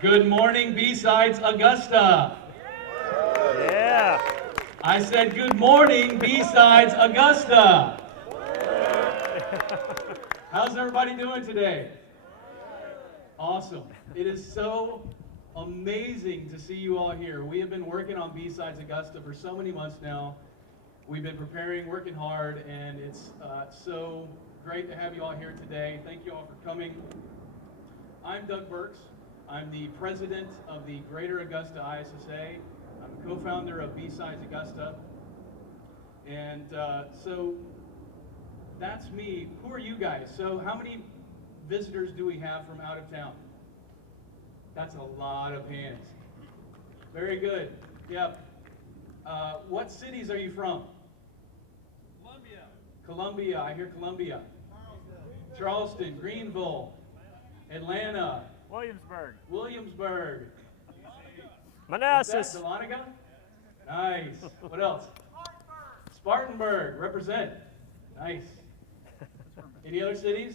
Good morning, BSidesAugusta. Yeah. I said good morning, BSidesAugusta. How's everybody doing today? Awesome. It is so amazing to see you all here. We have been working on BSidesAugusta for so many months now. We've been preparing, working hard, and it's so great to have you all here today. Thank you all for coming. I'm Doug Burks. I'm the president of the Greater Augusta ISSA. I'm the co-founder of BSidesAugusta. And so that's me. Who are you guys? So how many visitors do we have from out of town? That's a lot of hands. Very good. Yep. What cities are you from? Columbia. Columbia. I hear Columbia. Charleston, Greenville, Atlanta, Williamsburg. Manassas. Manassas. Dahlonega? Nice. What else? Spartanburg. Represent. Nice. Any other cities?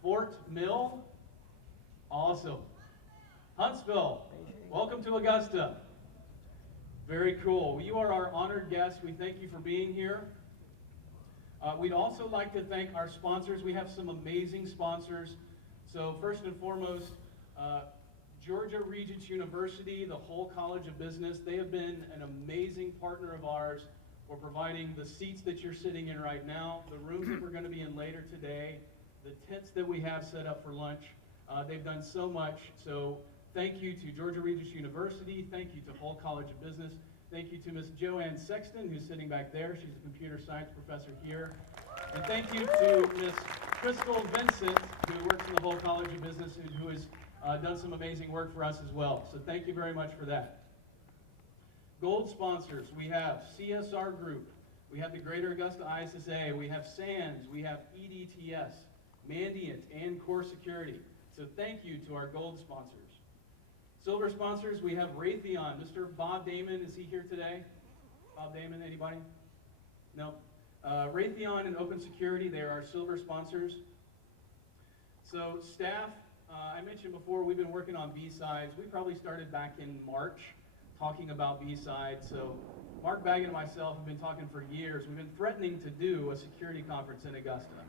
Fort Mill. Awesome. Huntsville. Welcome to Augusta. Very cool. You are our honored guests. We thank you for being here. We'd also like to thank our sponsors. We have some amazing sponsors. So first and foremost, Georgia Regents University, the whole College of Business, they have been an amazing partner of ours. We're providing the seats that you're sitting in right now, the rooms that we're going to be in later today, the tents that we have set up for lunch. They've done so much. So thank you to Georgia Regents University. Thank you to Whole College of Business. Thank you to Miss Joanne Sexton, who's sitting back there. She's a computer science professor here. And thank you to Miss Crystal Vincent, who works in the Whole College of Business and who has done some amazing work for us as well. So thank you very much for that. Gold sponsors, we have CSR Group, we have the Greater Augusta ISSA, we have SANS, we have EDTS, Mandiant, and Core Security. So thank you to our gold sponsors. Silver sponsors, we have Raytheon. Mr. Bob Damon, is he here today? Bob Damon, anybody? No? Raytheon and Open Security, they are our silver sponsors. So staff, I mentioned before, we've been working on B-Sides. We probably started back in March talking about B-Sides. So Mark Baggett and myself have been talking for years. We've been threatening to do a security conference in Augusta.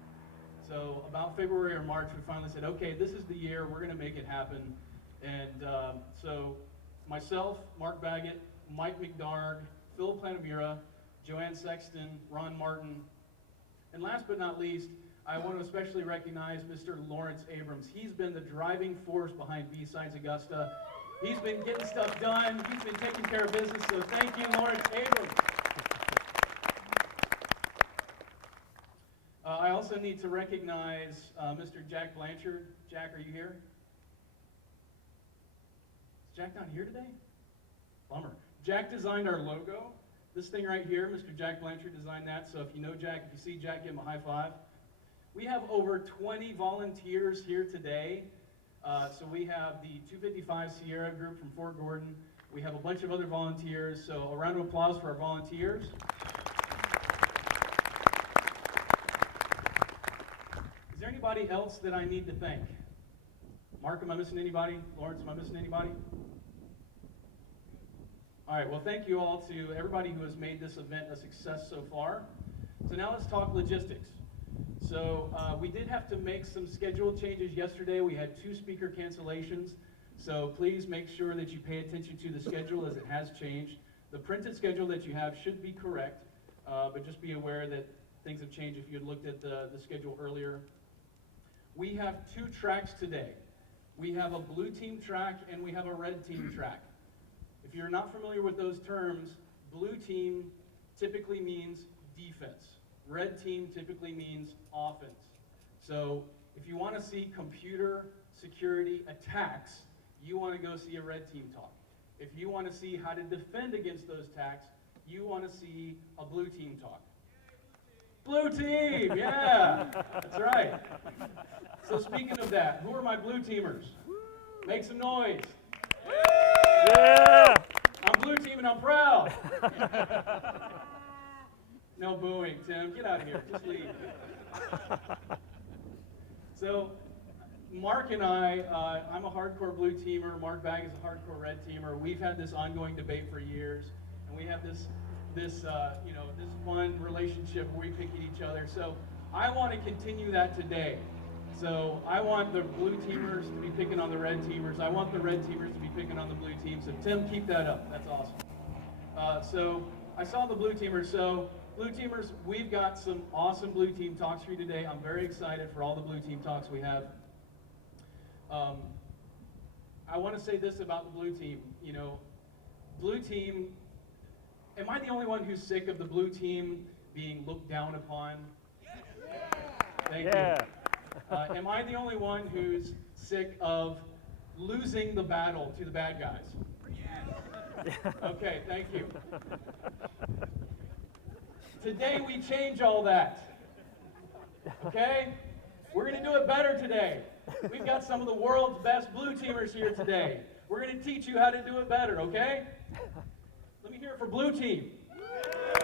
So about February or March, we finally said, okay, this is the year, we're going to make it happen. And so myself, Mark Baggett, Mike McDarg, Phil Planamura, Joanne Sexton, Ron Martin, and last but not least, I want to especially recognize Mr. Lawrence Abrams. He's been the driving force behind BSidesAugusta. He's been getting stuff done. He's been taking care of business, so thank you, Lawrence Abrams. I also need to recognize Mr. Jack Blanchard. Jack, are you here? Is Jack not here today? Bummer. Jack designed our logo. This thing right here, Mr. Jack Blanchard designed that, so if you know Jack, if you see Jack, give him a high five. We have over 20 volunteers here today. So we have the 255 Sierra group from Fort Gordon. We have a bunch of other volunteers, so a round of applause for our volunteers. Is there anybody else that I need to thank? Mark, am I missing anybody? Lawrence, am I missing anybody? All right, well, thank you all to everybody who has made this event a success so far. So now let's talk logistics. So we did have to make some schedule changes yesterday. We had 2 speaker cancellations. So please make sure that you pay attention to the schedule as it has changed. The printed schedule that you have should be correct, but just be aware that things have changed if you had looked at the schedule earlier. We have 2 tracks today. We have a blue team track and we have a red team track. If you're not familiar with those terms, blue team typically means defense. Red team typically means offense. So if you want to see computer security attacks, you want to go see a red team talk. If you want to see how to defend against those attacks, you want to see a blue team talk. Blue team, yeah, that's right. So speaking of that, who are my blue teamers? Make some noise. Yeah. I'm blue team and I'm proud. No booing, Tim. Get out of here. Just leave. So Mark and I'm a hardcore blue teamer. Mark Bagg is a hardcore red teamer. We've had this ongoing debate for years, and we have this fun relationship where we pick at each other. So I want to continue that today. So I want the blue teamers to be picking on the red teamers. I want the red teamers to be picking on the blue teams. So Tim, keep that up. That's awesome. So I saw the blue teamers. So blue teamers, we've got some awesome blue team talks for you today. I'm very excited for all the blue team talks we have. I want to say this about the blue team. You know, blue team, am I the only one who's sick of the blue team being looked down upon? Thank you. Am I the only one who's sick of losing the battle to the bad guys? Okay, thank you. Today we change all that. Okay? We're going to do it better today. We've got some of the world's best blue teamers here today. We're going to teach you how to do it better, okay? Let me hear it for blue team.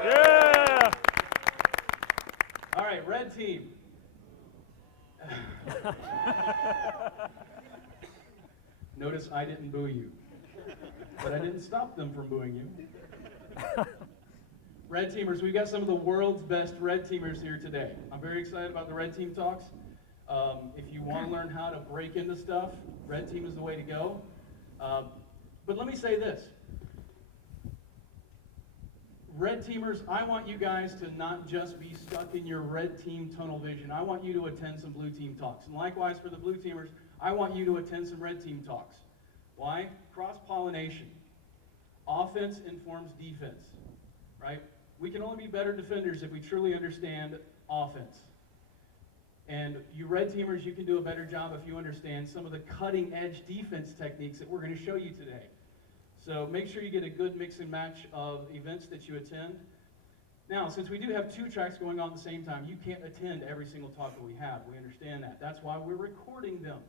Yeah! All right, red team. Notice I didn't boo you, but I didn't stop them from booing you. Red teamers, we've got some of the world's best red teamers here today. I'm very excited about the red team talks. If you want to learn how to break into stuff, red team is the way to go. But let me say this. Red teamers, I want you guys to not just be stuck in your red team tunnel vision. I want you to attend some blue team talks. And likewise for the blue teamers, I want you to attend some red team talks. Why? Cross-pollination. Offense informs defense, right? We can only be better defenders if we truly understand offense. And you red teamers, you can do a better job if you understand some of the cutting-edge defense techniques that we're going to show you today. So make sure you get a good mix and match of events that you attend. Now, since we do have two tracks going on at the same time, you can't attend every single talk that we have. We understand that. That's why we're recording them,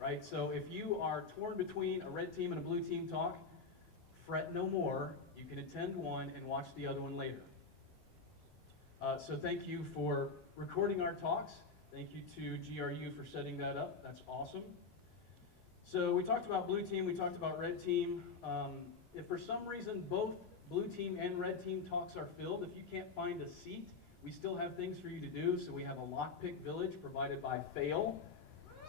right? So if you are torn between a red team and a blue team talk, fret no more. You can attend one and watch the other one later. So thank you for recording our talks. Thank you to GRU for setting that up. That's awesome. So we talked about blue team, we talked about red team. If for some reason both blue team and red team talks are filled, if you can't find a seat, we still have things for you to do. So we have a lockpick village provided by Fail.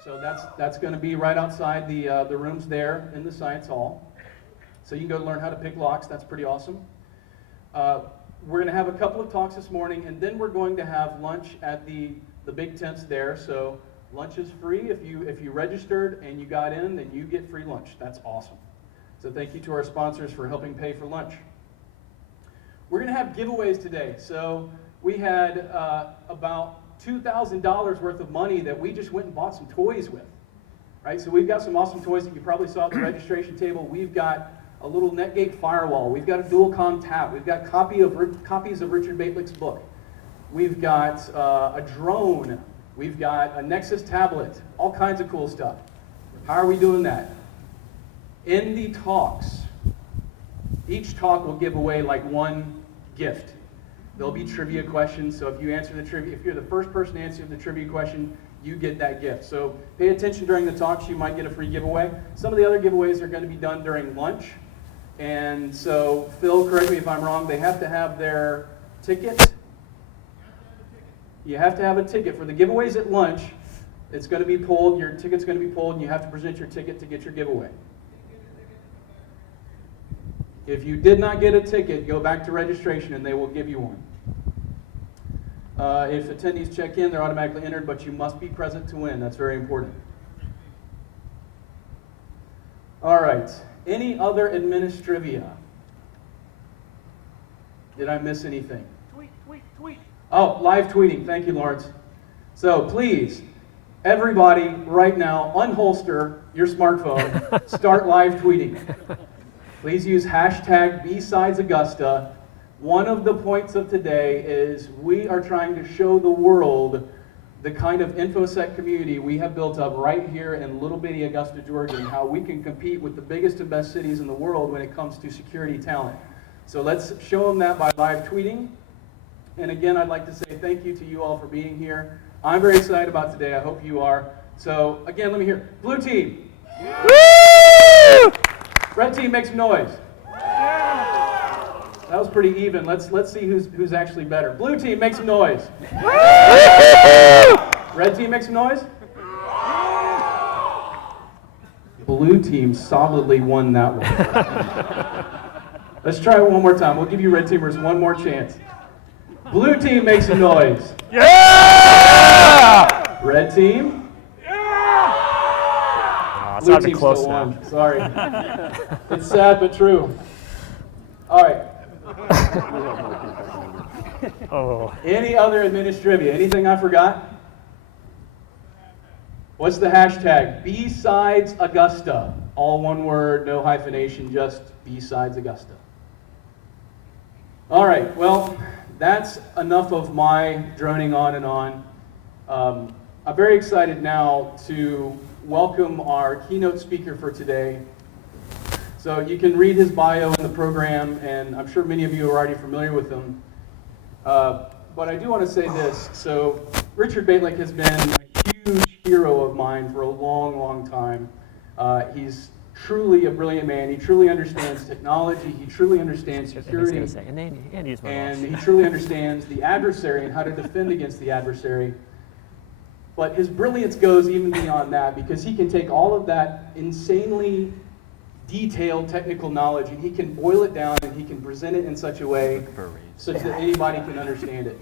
So that's going to be right outside the rooms there in the science hall. So you can go learn how to pick locks. That's pretty awesome. We're going to have a couple of talks this morning, and then we're going to have lunch at the big tents there. So lunch is free. If you registered and you got in, then you get free lunch. That's awesome. So thank you to our sponsors for helping pay for lunch. We're going to have giveaways today. So we had about $2,000 worth of money that we just went and bought some toys with. Right? So we've got some awesome toys that you probably saw at the registration table. We've got a little Netgate firewall. We've got a dual-com tap. We've got copies of Richard Bejtlich's book. We've got a drone. We've got a Nexus tablet. All kinds of cool stuff. How are we doing that? In the talks, each talk will give away like one gift. There'll be trivia questions. So if you answer the trivia, if you're the first person to answer the trivia question, you get that gift. So pay attention during the talks. You might get a free giveaway. Some of the other giveaways are going to be done during lunch. And so, Phil, correct me if I'm wrong, they have to have their ticket. You have to have a ticket. For the giveaways at lunch, it's going to be pulled, your ticket's going to be pulled, and you have to present your ticket to get your giveaway. If you did not get a ticket, go back to registration and they will give you one. If attendees check in, they're automatically entered, but you must be present to win. That's very important. All right. Any other administrivia? Did I miss anything? Tweet. Oh, live tweeting. Thank you, Lawrence. So please, everybody right now, unholster your smartphone, start live tweeting. Please use hashtag BSidesAugusta. One of the points of today is we are trying to show the world the kind of InfoSec community we have built up right here in little bitty Augusta, Georgia, and how we can compete with the biggest and best cities in the world when it comes to security talent. So let's show them that by live tweeting. And again, I'd like to say thank you to you all for being here. I'm very excited about today. I hope you are. So again, let me hear. Blue team. Woo! Red team, make some noise. That was pretty even. Let's see who's actually better. Blue team, make some noise. Red team, make some noise. Blue team solidly won that one. Let's try it one more time. We'll give you red teamers one more chance. Blue team, make some noise. Yeah! Red team. Oh, it's Blue not even team close still now. won. Sorry. It's sad but true. All right. Oh. Any other administrivia? Anything I forgot? What's the hashtag? BSidesAugusta. All one word, no hyphenation, just BSidesAugusta. All right, well, that's enough of my droning on and on. I'm very excited now to welcome our keynote speaker for today. So you can read his bio in the program, and I'm sure many of you are already familiar with him. But I do want to say this. So Richard Bejtlich has been a huge hero of mine for a long, long time. He's truly a brilliant man. He truly understands technology. He truly understands security. And he truly understands the adversary and how to defend against the adversary. But his brilliance goes even beyond that, because he can take all of that insanely detailed technical knowledge and he can boil it down and he can present it in such a way such that anybody can understand it.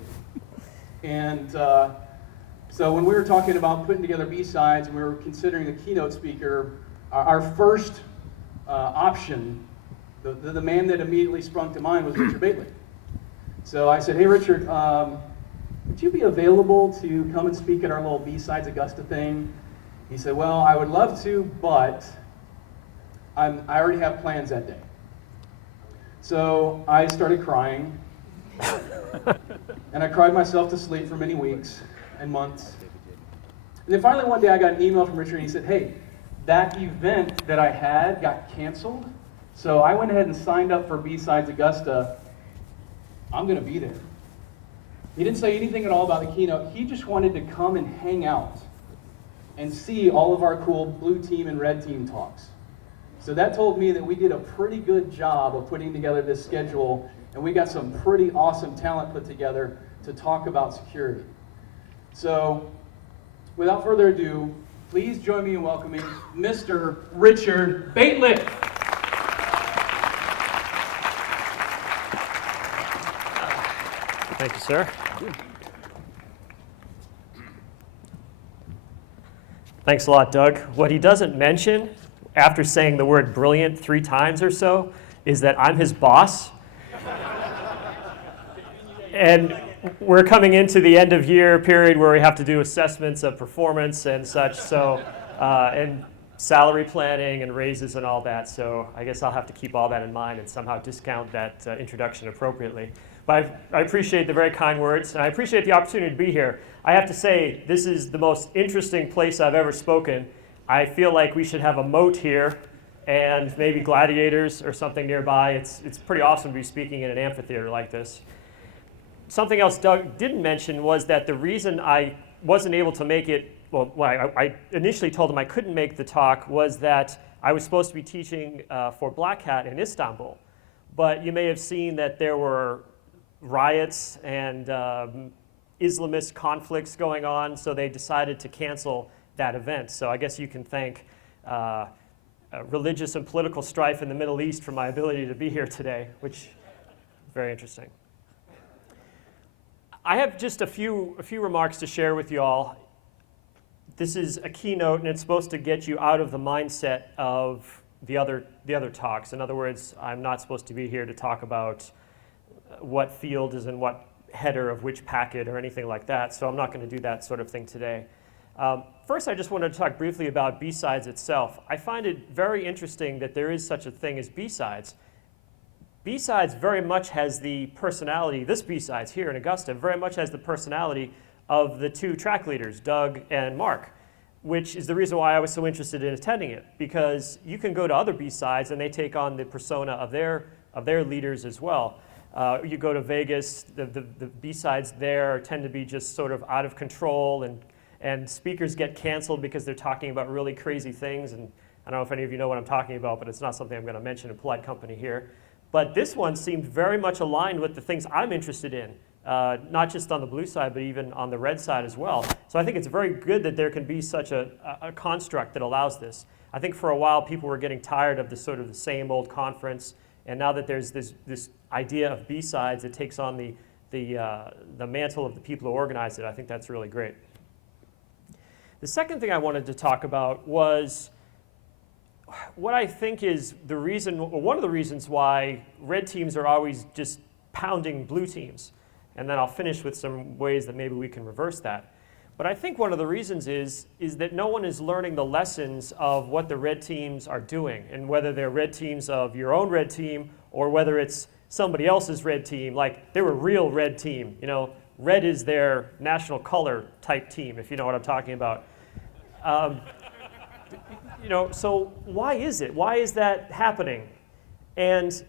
And so when we were talking about putting together B-Sides and we were considering the keynote speaker, our first option, the man that immediately sprung to mind was Richard Bejtlich. So I said, hey Richard, would you be available to come and speak at our little BSidesAugusta thing? He said, well, I would love to, but I already have plans that day. So I started crying, and I cried myself to sleep for many weeks and months. And then finally one day I got an email from Richard and he said, hey, that event that I had got canceled, so I went ahead and signed up for BSidesAugusta. I'm going to be there. He didn't say anything at all about the keynote. He just wanted to come and hang out and see all of our cool blue team and red team talks. So that told me that we did a pretty good job of putting together this schedule, and we got some pretty awesome talent put together to talk about security. So without further ado, please join me in welcoming Mr. Richard Bejtlich. Thank you, sir. Thanks a lot, Doug. What he doesn't mention, after saying the word brilliant 3 times or so, is that I'm his boss. And we're coming into the end of year period where we have to do assessments of performance and such, so, and salary planning and raises and all that. So I guess I'll have to keep all that in mind and somehow discount that introduction appropriately. But I appreciate the very kind words, and I appreciate the opportunity to be here. I have to say, this is the most interesting place I've ever spoken. I feel like we should have a moat here and maybe gladiators or something nearby. It's pretty awesome to be speaking in an amphitheater like this. Something else Doug didn't mention was that the reason I wasn't able to make it, well, I initially told him I couldn't make the talk, was that I was supposed to be teaching for Black Hat in Istanbul. But you may have seen that there were riots and Islamist conflicts going on, so they decided to cancel that event. So I guess you can thank religious and political strife in the Middle East for my ability to be here today, which is very interesting. I have just a few remarks to share with you all. This is a keynote, and it's supposed to get you out of the mindset of the other talks. In other words, I'm not supposed to be here to talk about what field is in what header of which packet or anything like that, so I'm not going to do that sort of thing today. First, I just wanted to talk briefly about B-Sides itself. I find it very interesting that there is such a thing as B-Sides. B-Sides very much has the personality, this B-Sides here in Augusta, very much has the personality of the 2 track leaders, Doug and Mark, which is the reason why I was so interested in attending it, because you can go to other B-Sides and they take on the persona of their leaders as well. You go to Vegas, the B-Sides there tend to be just sort of out of control and speakers get canceled because they're talking about really crazy things. And I don't know if any of you know what I'm talking about, but it's not something I'm going to mention in polite company here. But this one seemed very much aligned with the things I'm interested in, not just on the blue side, but even on the red side as well. So I think it's very good that there can be such a construct that allows this. I think for a while people were getting tired of the sort of the same old conference, and now that there's this idea of B-sides, it takes on the mantle of the people who organize it. I think that's really great. The second thing I wanted to talk about was what I think is the reason, or one of the reasons why red teams are always just pounding blue teams. And then I'll finish with some ways that maybe we can reverse that. But I think one of the reasons is that no one is learning the lessons of what the red teams are doing, and whether they're red teams of your own red team or whether it's somebody else's red team. Like, they're a real red team. You know, red is their national color type team, if you know what I'm talking about. You know, so why is it? Why is that happening? And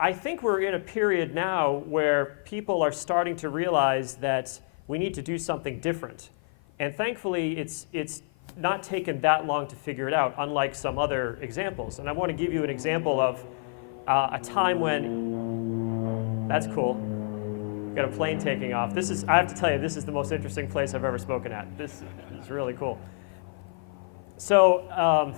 I think we're in a period now where people are starting to realize that we need to do something different. And thankfully, it's not taken that long to figure it out, unlike some other examples. And I want to give you an example of a time when, that's cool. Got a plane taking off. This is, I have to tell you, this is the most interesting place I've ever spoken at. This is really cool. So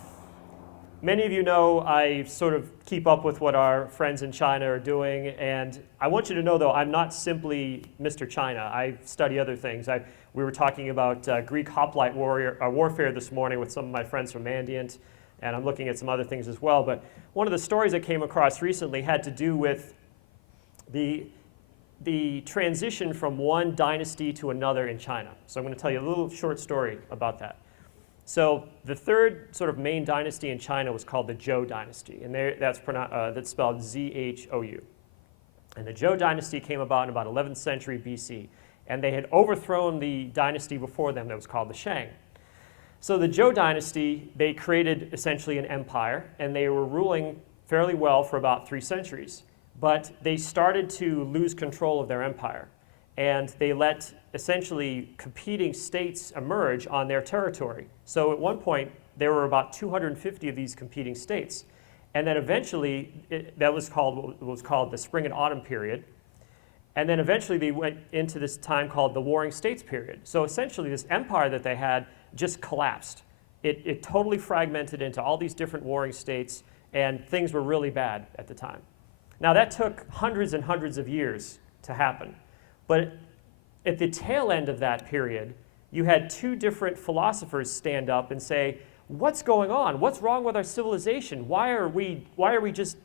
many of you know I sort of keep up with what our friends in China are doing, and I want you to know, though, I'm not simply Mr. China. I study other things. We were talking about Greek hoplite warfare this morning with some of my friends from Mandiant, and I'm looking at some other things as well. But one of the stories I came across recently had to do with the transition from one dynasty to another in China. So I'm going to tell you a little short story about that. So the third sort of main dynasty in China was called the Zhou dynasty, and that's spelled Z-H-O-U. And the Zhou dynasty came about in about 11th century BC, and they had overthrown the dynasty before them that was called the Shang. So the Zhou dynasty, they created essentially an empire, and they were ruling fairly well for about 3 centuries. But they started to lose control of their empire, and they let essentially competing states emerge on their territory. So at one point, there were about 250 of these competing states. And then eventually, that was called what was called the Spring and Autumn period. And then eventually they went into this time called the Warring States period. So essentially this empire that they had just collapsed. It totally fragmented into all these different warring states, and things were really bad at the time. Now that took hundreds and hundreds of years to happen. But at the tail end of that period, you had 2 different philosophers stand up and say, what's going on? What's wrong with our civilization? Why are we just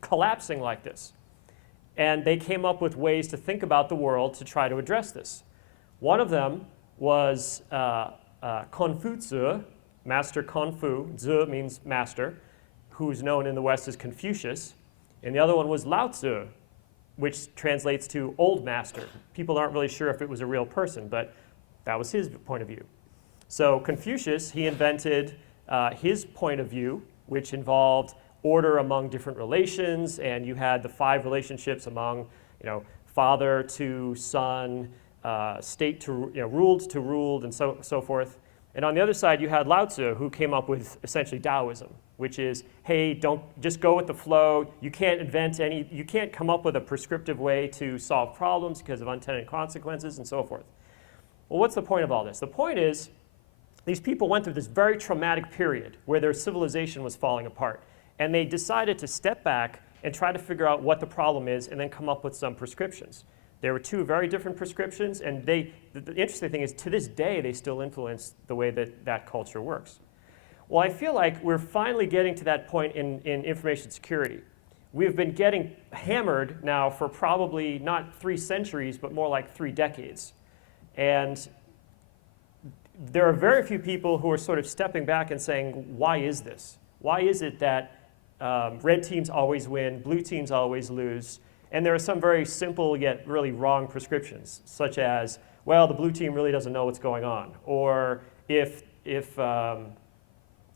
collapsing like this? And they came up with ways to think about the world to try to address this. One of them was Confucius, Master Confu. Zi means master, who's known in the West as Confucius. And the other one was Lao Tzu, which translates to old master. People aren't really sure if it was a real person, but that was his point of view. So Confucius, he invented his point of view, which involved order among different relations, and you had the 5 relationships among, father to son, state to ruled to ruled, and so forth. And on the other side, you had Lao Tzu, who came up with essentially Taoism, which is, hey, don't just go with the flow. You can't you can't come up with a prescriptive way to solve problems because of unintended consequences and so forth. Well, what's the point of all this? The point is, these people went through this very traumatic period where their civilization was falling apart. And they decided to step back and try to figure out what the problem is and then come up with some prescriptions. There were 2 very different prescriptions, and the interesting thing is, to this day, they still influence the way that culture works. Well, I feel like we're finally getting to that point in information security. We've been getting hammered now for probably not 3 centuries, but more like 3 decades. And there are very few people who are sort of stepping back and saying, why is this? Why is it that red teams always win, blue teams always lose? And there are some very simple yet really wrong prescriptions, such as, well, the blue team really doesn't know what's going on. Or if the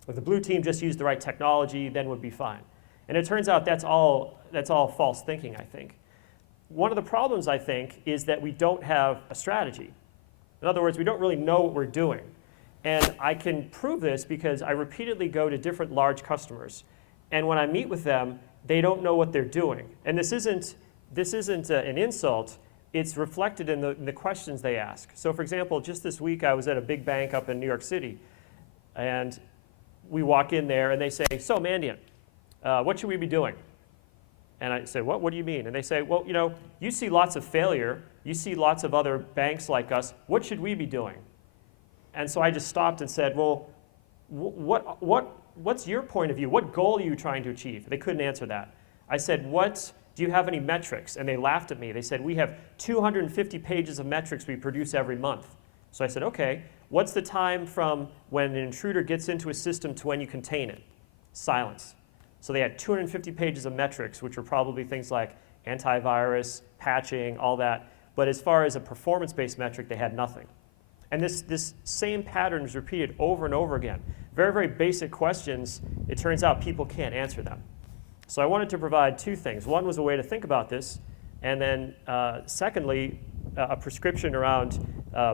blue team just used the right technology, then would be fine. And it turns out that's all false thinking, I think. One of the problems, I think, is that we don't have a strategy. In other words, we don't really know what we're doing. And I can prove this because I repeatedly go to different large customers. And when I meet with them, they don't know what they're doing. And this isn't an insult. It's reflected in the questions they ask. So for example, just this week I was at a big bank up in New York City. And we walk in there and they say, so Mandiant, what should we be doing? And I say, what do you mean? And they say, well, you see lots of failure. You see lots of other banks like us. What should we be doing? And so I just stopped and said, well, what's your point of view? What goal are you trying to achieve? They couldn't answer that. I said, do you have any metrics? And they laughed at me. They said, we have 250 pages of metrics we produce every month. So I said, okay, what's the time from when an intruder gets into a system to when you contain it? Silence. So they had 250 pages of metrics, which were probably things like antivirus, patching, all that. But as far as a performance-based metric, they had nothing. And this same pattern is repeated over and over again. Very, very basic questions. It turns out people can't answer them. So I wanted to provide two things. One was a way to think about this, and then secondly, a prescription around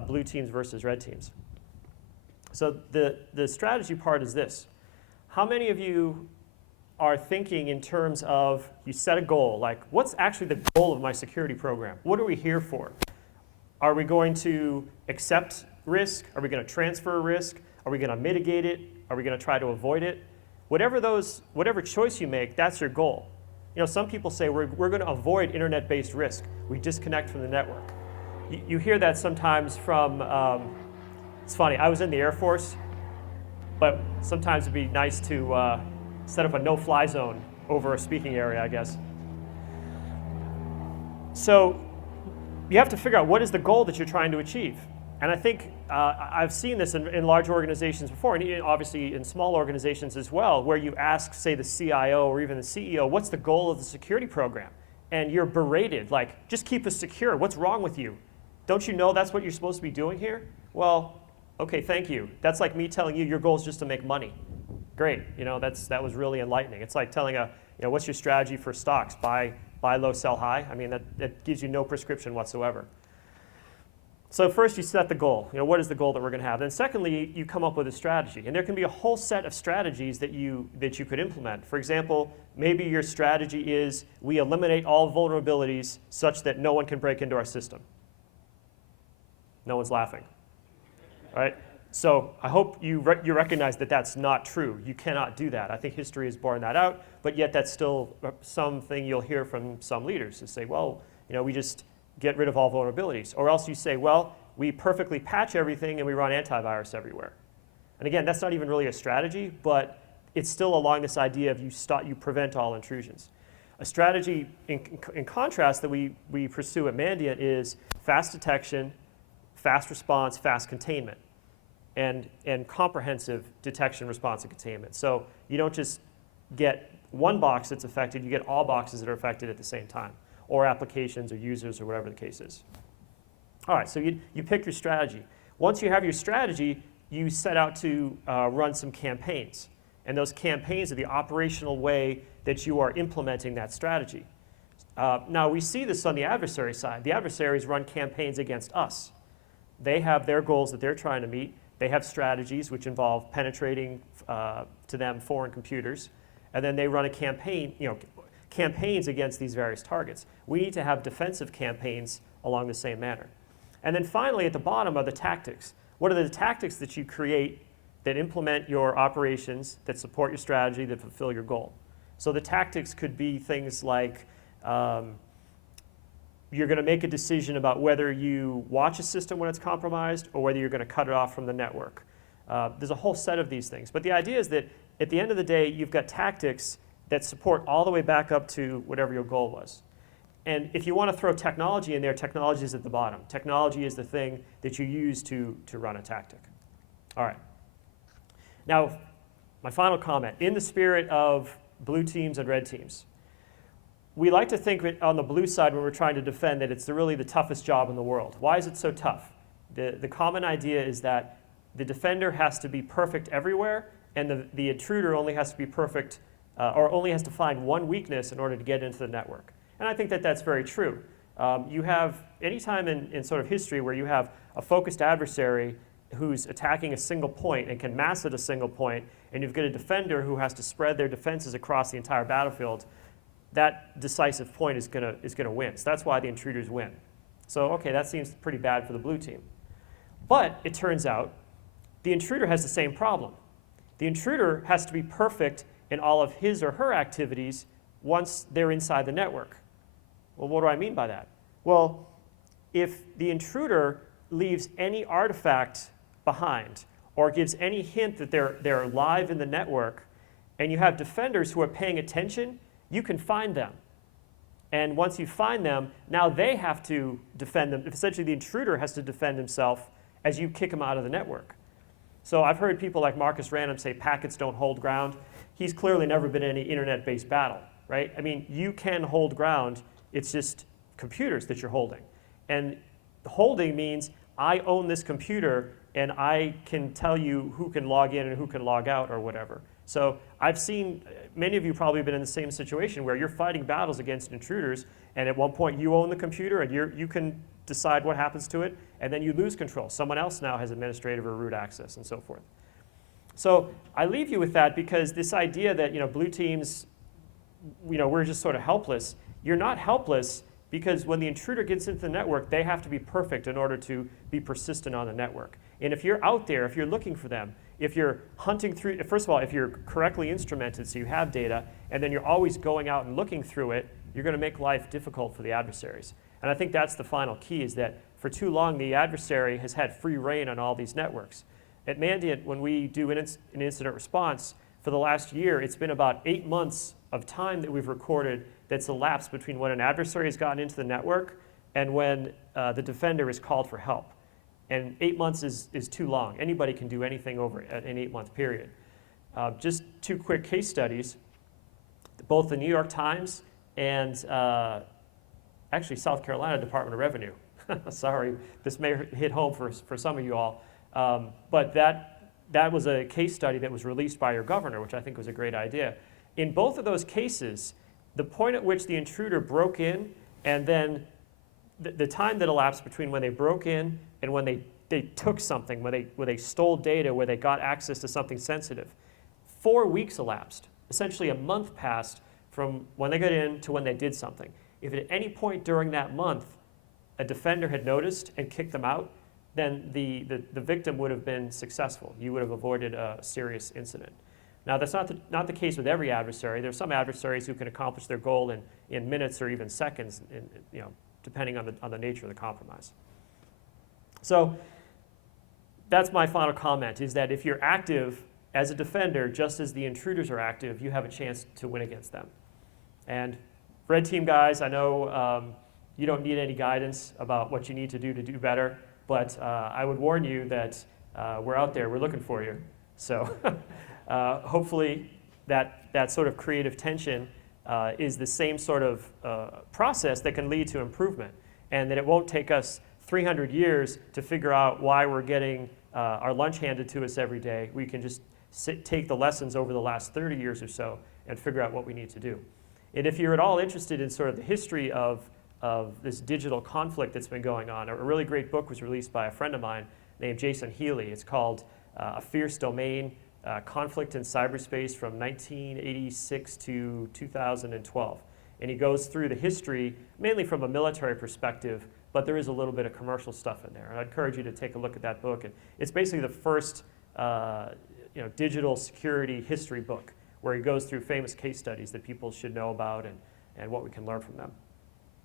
blue teams versus red teams. So the strategy part is this. How many of you are thinking in terms of, you set a goal, like what's actually the goal of my security program? What are we here for? Are we going to accept risk? Are we going to transfer risk? Are we going to mitigate it? Are we going to try to avoid it? Whatever choice you make, that's your goal. Some people say we're going to avoid internet-based risk. We disconnect from the network. You hear that sometimes from, it's funny, I was in the Air Force, but sometimes it'd be nice to set up a no-fly zone over a speaking area, I guess. So you have to figure out what is the goal that you're trying to achieve. And I think I've seen this in large organizations before, and obviously in small organizations as well, where you ask, say, the CIO or even the CEO, what's the goal of the security program? And you're berated, like, just keep us secure. What's wrong with you? Don't you know that's what you're supposed to be doing here? Well, okay, thank you. That's like me telling you your goal is just to make money. Great, that was really enlightening. It's like telling what's your strategy for stocks? Buy low, sell high. I mean, that gives you no prescription whatsoever. So first you set the goal. What is the goal that we're going to have? Then secondly, you come up with a strategy. And there can be a whole set of strategies that you could implement. For example, maybe your strategy is we eliminate all vulnerabilities such that no one can break into our system. No one's laughing. All right? So I hope you recognize that that's not true. You cannot do that. I think history has borne that out, but yet that's still something you'll hear from some leaders who say, well, we just get rid of all vulnerabilities. Or else you say, well, we perfectly patch everything and we run antivirus everywhere. And again, that's not even really a strategy, but it's still along this idea of you prevent all intrusions. A strategy, in contrast, that we pursue at Mandiant is fast detection, fast response, fast containment, and comprehensive detection, response, and containment. So you don't just get one box that's affected, you get all boxes that are affected at the same time, or applications or users or whatever the case is. All right, so you pick your strategy. Once you have your strategy, you set out to run some campaigns. And those campaigns are the operational way that you are implementing that strategy. Now, we see this on the adversary side. The adversaries run campaigns against us. They have their goals that they're trying to meet. They have strategies which involve penetrating to them foreign computers. And then they run a campaign, campaigns against these various targets. We need to have defensive campaigns along the same manner. And then finally, at the bottom are the tactics. What are the tactics that you create that implement your operations, that support your strategy, that fulfill your goal? So the tactics could be things like you're going to make a decision about whether you watch a system when it's compromised or whether you're going to cut it off from the network. There's a whole set of these things. But the idea is that at the end of the day, you've got tactics that support all the way back up to whatever your goal was. And if you want to throw technology in there, technology is at the bottom. Technology is the thing that you use to run a tactic. All right. Now, my final comment. In the spirit of blue teams and red teams, we like to think on the blue side when we're trying to defend that it's really the toughest job in the world. Why is it so tough? The common idea is that the defender has to be perfect everywhere, and the intruder only has to be perfect or only has to find one weakness in order to get into the network. And I think that that's very true. You have, any time in sort of history where you have a focused adversary who's attacking a single point and can mass at a single point, and you've got a defender who has to spread their defenses across the entire battlefield, that decisive point is going to win. So that's why the intruders win. So, okay, that seems pretty bad for the blue team. But it turns out the intruder has the same problem. The intruder has to be perfect in all of his or her activities once they're inside the network. Well, what do I mean by that? Well, if the intruder leaves any artifact behind or gives any hint that they're live in the network, and you have defenders who are paying attention, you can find them. And once you find them, now they have to defend them. Essentially, the intruder has to defend himself as you kick him out of the network. So I've heard people like Marcus Random say packets don't hold ground. He's clearly never been in any internet-based battle, right? I mean, you can hold ground. It's just computers that you're holding. And holding means I own this computer, and I can tell you who can log in and who can log out or whatever. So I've seen, many of you probably have been in the same situation where you're fighting battles against intruders, and at one point you own the computer and you can decide what happens to it, and then you lose control. Someone else now has administrative or root access and so forth. So I leave you with that because this idea that blue teams, we're just sort of helpless. You're not helpless because when the intruder gets into the network, they have to be perfect in order to be persistent on the network. And if you're out there, if you're looking for them, if you're hunting through, first of all, if you're correctly instrumented so you have data, and then you're always going out and looking through it, you're going to make life difficult for the adversaries. And I think that's the final key, is that for too long, the adversary has had free reign on all these networks. At Mandiant, when we do an incident response, for the last year, it's been about 8 months of time that we've recorded that's elapsed between when an adversary has gotten into the network and when the defender is called for help. And 8 months is too long. Anybody can do anything over an 8-month period. Just 2 quick case studies. Both the New York Times and actually South Carolina Department of Revenue. Sorry, this may hit home for some of you all. But that was a case study that was released by your governor, which I think was a great idea. In both of those cases, the point at which the intruder broke in and then the time that elapsed between when they broke in and when they took something, where they stole data, where they got access to something sensitive, 4 weeks elapsed. Essentially a month passed from when they got in to when they did something. If at any point during that month a defender had noticed and kicked them out, then the victim would have been successful. You would have avoided a serious incident. Now, that's not the case with every adversary. There are some adversaries who can accomplish their goal in minutes or even seconds, depending on the nature of the compromise. So that's my final comment, is that if you're active as a defender, just as the intruders are active, you have a chance to win against them. And red team guys, I know you don't need any guidance about what you need to do better, but I would warn you that we're out there, we're looking for you. So hopefully that sort of creative tension is the same sort of process that can lead to improvement, and that it won't take us 300 years to figure out why we're getting our lunch handed to us every day. We can just take the lessons over the last 30 years or so and figure out what we need to do. And if you're at all interested in sort of the history of this digital conflict that's been going on, a really great book was released by a friend of mine named Jason Healy. It's called A Fierce Domain, Conflict in Cyberspace from 1986 to 2012. And he goes through the history, mainly from a military perspective, but there is a little bit of commercial stuff in there. And I'd encourage you to take a look at that book. And it's basically the first digital security history book, where he goes through famous case studies that people should know about and what we can learn from them.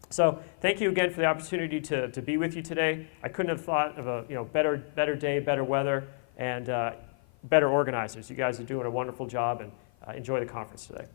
So thank you again for the opportunity to be with you today. I couldn't have thought of a better day, better weather, and better organizers. You guys are doing a wonderful job, and enjoy the conference today.